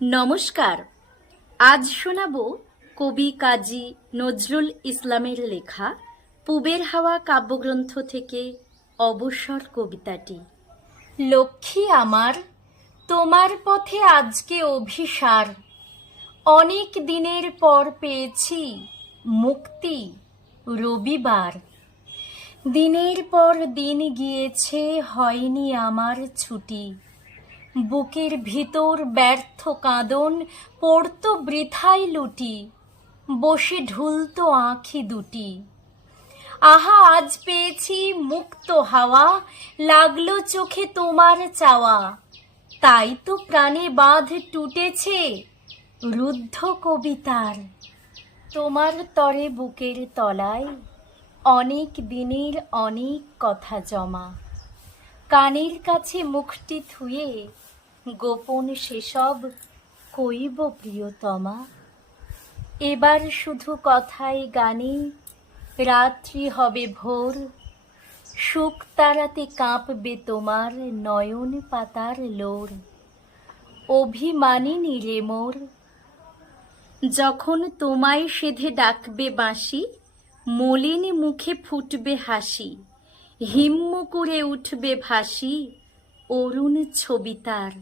নমস্কার। আজ শোনাব কবি কাজী নজরুল ইসলামের লেখা পুবের হাওয়া কাব্যগ্রন্থ থেকে অবসর কবিতাটি। লক্ষ্মী আমার, তোমার পথে আজকে অভিসার, অনেক দিনের পর পেয়েছি মুক্তি রবিবার। দিনের পর দিন গিয়েছে, হয়নি আমার ছুটি, বুকের ভিতর ব্যর্থ কাঁদন পড়তো বৃথায় লুটি, বসে ঢুলতো আঁখি দুটি। আহা আজ পেয়েছি মুক্ত হাওয়া, লাগলো চোখে তোমার চাওয়া, তাই তো প্রাণে বাঁধ টুটেছে রুদ্ধ কবিতার। তোমার তরে বুকের তলায় অনেক দিনের অনেক কথা জমা, কানের কাছে মুখটি থুয়ে গোপন সেসব কইব প্রিয়তমা। এবার শুধু কথায় গানে রাত্রি হবে ভোর, সুখ তারাতে কাঁপবে তোমার নয়ন পাতার লোর। অভিমানিনী রে মোর, যখন তোমায় সেধে ডাকবে বাঁশি, মলিন মুখে ফুটবে হাসি, হিম্মুকুরে উঠবে ভাসি অরুণ ছবি তার।